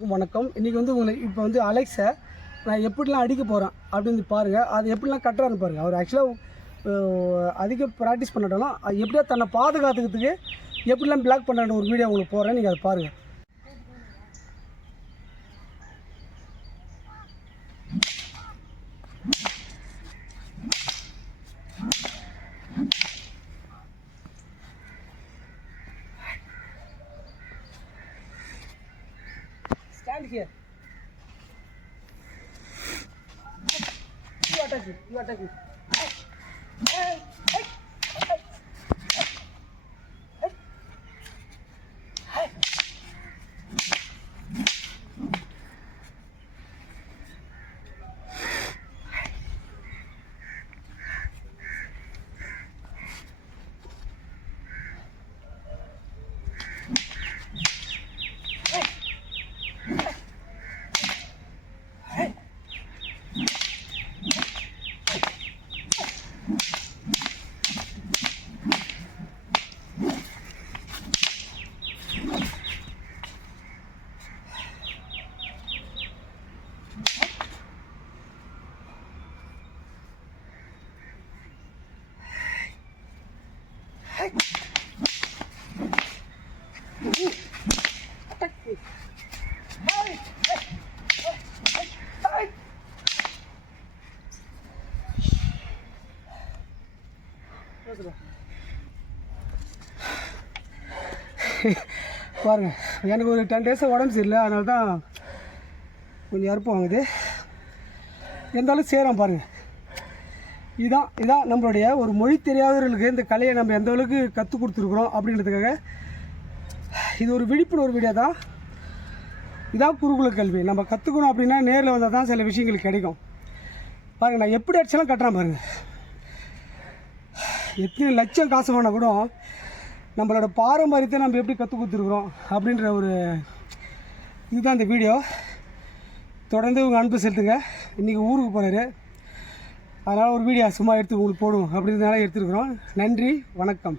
எல்லாருக்கும் வணக்கம். இன்றைக்கி வந்து உங்களுக்கு இப்போ வந்து அலெக்ஸை நான் எப்படிலாம் அடிக்க போகிறேன் அப்படின்னு பாருங்கள். அது எப்படிலாம் கட்டுறான்னு பாருங்கள். அவர் ஆக்சுவலாக அதிக ப்ராக்டிஸ் பண்ணட்டோம்னா எப்படியா தன்னை பாதுகாத்துக்கிறதுக்கு எப்படிலாம் பிளாக் பண்ணுற ஒரு வீடியோ உங்களுக்கு போகிறேன். நீங்கள் அதை பாருங்கள். Stand here. You attack me. You attack me. Hey, hey, hey, hey, hey. பாருங்கள், எனக்கு ஒரு 10 days உடம்பு சரியில்லை. அதனால தான் கொஞ்சம் அறுப்பு வாங்குது. இருந்தாலும் சேரம் பாருங்கள். இதான் நம்மளுடைய ஒரு மொழி தெரியாதவர்களுக்கு இந்த கலையை நம்ம எந்த அளவுக்கு கற்றுக் கொடுத்துருக்குறோம் அப்படின்றதுக்காக இது ஒரு விழிப்புணர்வு வீடியோ தான். இதான் குருகுல கல்வி. நம்ம கற்றுக்கணும் அப்படின்னா நேரில் வந்தால் தான் சில விஷயங்கள் கிடைக்கும். பாருங்கள், நான் எப்படி அடித்தாலும் கட்டுறேன் பாருங்கள். எத்தனை லட்சம் காசு வேணால் கூட நம்மளோட பாரம்பரியத்தை நம்ம எப்படி கற்றுக் கொடுத்துருக்குறோம் அப்படின்ற ஒரு இதுதான் இந்த வீடியோ. தொடர்ந்து உங்கள் அன்பு செலுத்துங்க. இன்றைக்கி ஊருக்கு போகிறாரு, அதனால் ஒரு வீடியோ சும்மா எடுத்து உங்களுக்கு போடும் அப்படின்றதுனால எடுத்துருக்குறோம். நன்றி, வணக்கம்.